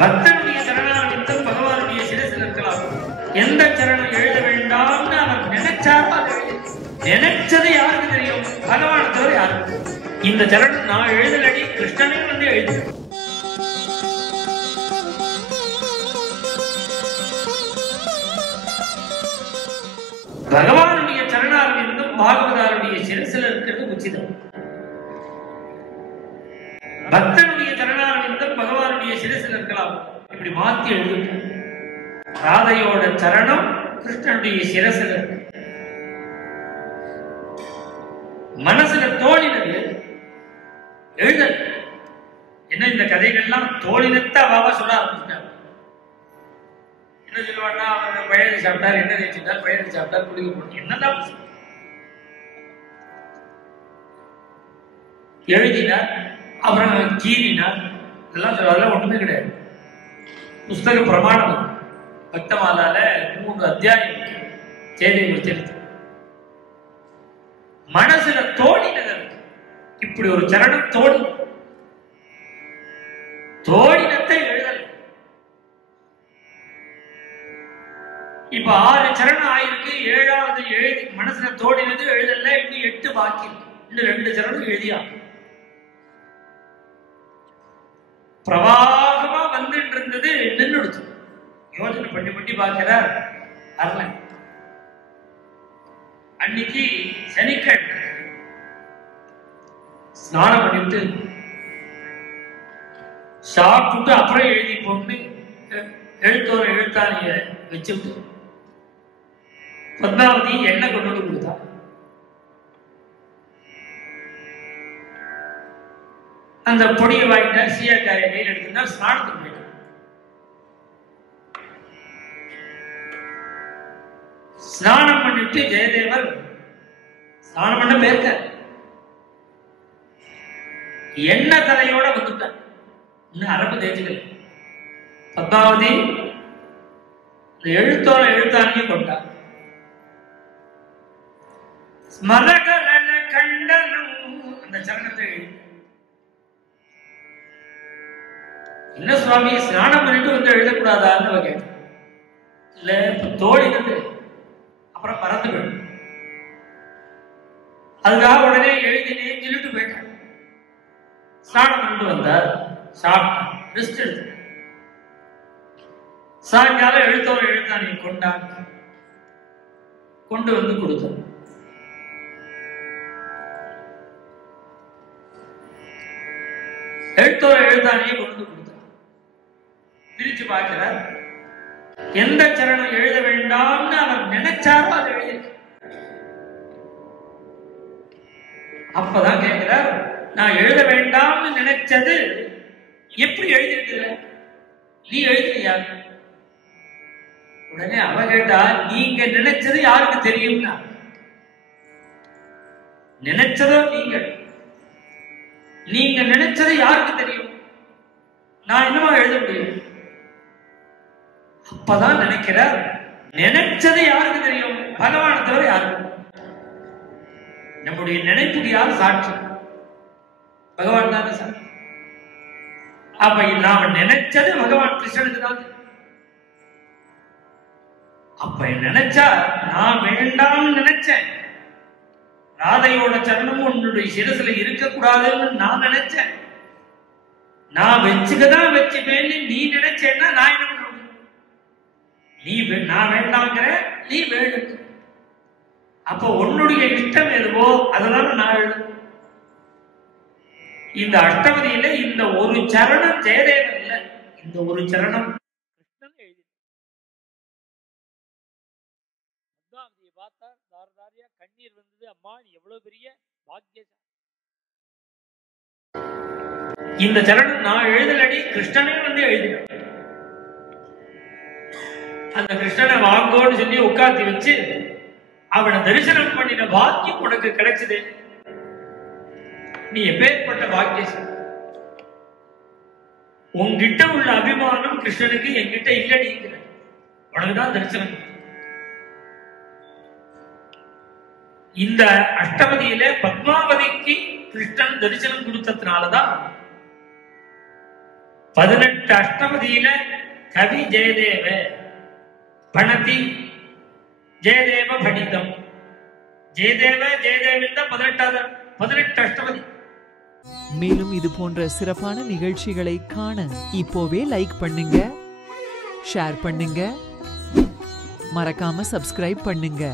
பக்தனுடைய சரணாரவிந்தம் பகவானுடைய சிரசில் இருக்கலாம். எந்த சரணம் எழுத வேண்டாம்னு அவர் நினைச்சாரோ அதை நினைச்சது யாருக்கு தெரியும்? பகவான் தவிர யாருக்கு? இந்த சரணம் நான் எழுதலடி, கிருஷ்ணனே வந்து எழுது. பகவானுடைய சரணாரவிந்தம் பாகவதாருடைய சிரசில் இருக்கிறது உச்சிதம். பக்தனுடைய சரணாரவிந்தம் பகவானுடைய சிரசில் இருக்கலாம். இப்படி மாத்தி எழுது. ராதையோட சரணம் கிருஷ்ணனுடைய சிரசில் இருக்கு. மனசுல தோழினது எழுதல். என்ன இந்த கதைகள்லாம் தோழினத்தை அவாவா சொல்ல ஆரம்பிச்சிட்டாங்க. என்ன சொல்லுவாங்கன்னா, அவர் பழையதை சாப்பிட்டார், என்ன தேய்ச்சிட்டார், பழையதை சாப்பிட்டார், குடிக்க போட்டு என்னதான் எழுதினார், அப்புறம் கீறினார், இதெல்லாம் அதெல்லாம் ஒண்ணுமே கிடையாது. புஸ்தக பிரமாணம் பக்தமாலால 3 அத்தியாயம் சேதை சேர்த்து மனசுல தோழினது. இப்படி ஒரு சரணம் தோழினத்தை எழுதல். இப்ப 6 சரணம் ஆயிருக்கு. 7வது எழுதி மனசுல தோழினது எழுதல. இன்னும் 8 பாக்கி இருக்கு. இன்னும் 2 சரணம் எழுதியா பிரவாகமா வந்துட்டு இருந்தது. நின்றுடுச்சு. யோசனை பண்ணி பார்க்கிறார். வரல. அன்னைக்கு சனிக்கிழமை ஸ்நானம் பண்ணிட்டு சாப்பிட்டு அப்புறம் எழுதி போட்டு எழுத்தோர எழுத்தாணிய வச்சுட்டு பத்மாவதி எண்ணெய் கொண்டு வந்து கொடுத்தா. அந்த பொடியை வாங்கிட்டார். சீயக்காரை கையில் எடுத்துனா ஸ்நானத்துக்கு போயிட்டார். ஸ்நானம் பண்ணிட்டு ஜெயதேவர் ஸ்நானம் பண்ண போயிருக்கார். எண்ணெய் தலையோட வந்துட்டார். இன்னும் அரபு தேய்ச்சிக்கல. பத்மாவதி எழுத்தோர எழுத்தாணியை கொண்டார். ஸ்மரகலன கண்டனம் அந்த சரணத்தை எழுதி. என்ன சுவாமி ஸ்நானம் பண்ணிட்டு வந்து எழுதக்கூடாதான்னு கேட்டேன். இல்ல தோழினது அப்புறம் பறந்து போயிடும், அதுக்காக உடனே எழுதினேன்னு சொல்லிட்டு போயிட்டார். ஸ்நானம் பண்ணிட்டு வந்தார். சாப்பிட்டார். ரெஸ்ட் எடுத்து சாயங்காலம் எழுத்தோர எழுத்தாணியை கொண்டு வந்து கொடுத்தார். எழுத்தோர எழுத்தாணியை கொண்டு வந்து கொடுத்தார். பிரிச்சு பார்க்கிறார். எந்த சரணம் எழுத வேண்டாம்னு அவர் நினைச்சாரோ அதை எழுதி. அப்பதான் கேட்கிறார், நான் எழுத வேண்டாம்னு நினைச்சது எப்படி எழுதிருக்கிற? நீ எழுதியா? உடனே அவ கேட்டா, நீங்க நினைச்சது யாருக்கு தெரியும்னா? நினைச்சதோ நீங்க நினைச்சது யாருக்கு தெரியும்? நான் என்னமா எழுத முடியும்? அப்பதான் நினைக்கிறார், நினைச்சது யாருக்கு தெரியும்? பகவானை தவிர யாருக்கு? நம்முடைய நினைப்புக்கு யார் சாட்சி? பகவான் தான் சாட்சி. அப்ப நாம நினைச்சது பகவான் கிருஷ்ணனுக்கு தான். அப்ப நினைச்சா, நான் வேண்டாம்னு நினைச்சேன், ராதையோட சரணமும் உன்னுடைய சிரசுல இருக்கக்கூடாதுன்னு நான் நினைச்சேன், நான் வச்சுக்கதான் வச்சுப்பேன்னு நீ நினைச்சேன்னா நான் என்ன பண்ண முடியும்? நீ நான் வேண்டாங்கிற, நீ வேணும். அப்போ உன்னுடைய இஷ்டம் எதுவோ அதனால நான் எழுது. இந்த அஷ்டபதியில இந்த ஒரு சரணம் ஜெயதேவன் இல்ல, இந்த ஒரு சரணம் கிருஷ்ணன் எழுதி. பார்த்தார், தாரதாரியா கண்ணீர் வந்தது. அம்மா நீ எவ்வளவு பெரிய பாக்கியசாலி. இந்த சரணம் நான் எழுதலடி, கிருஷ்ணனே வந்து எழுதினான். அந்த கிருஷ்ணனை வாங்கோன்னு சொல்லி உட்கார்த்தி வச்சு அவனை தரிசனம் பண்ணின பாக்கியம் உனக்கு கிடைச்சது. நீ எப்பேற்பட்ட பாக்கியசாலி. உன்கிட்ட உள்ள அபிமானம் கிருஷ்ணனுக்கு என்கிட்ட இல்லடிங்கிற, உனக்குதான் தரிசனம். இந்த அஷ்டபதியில பத்மாவதிக்கு கிருஷ்ணன் தரிசனம் கொடுத்ததுனாலதான் 18 அஷ்டபதியில கவி ஜெயதேவ பணதி ஜெயதேவ படித்தம் ஜெயதேவ ஜெயதேவன் தான் 18 அஷ்டபதி. மேலும் இது போன்ற சிறப்பான நிகழ்ச்சிகளை காண இப்போவே லைக் பண்ணுங்க, ஷேர் பண்ணுங்க, மறக்காம சப்ஸ்கிரைப் பண்ணுங்க.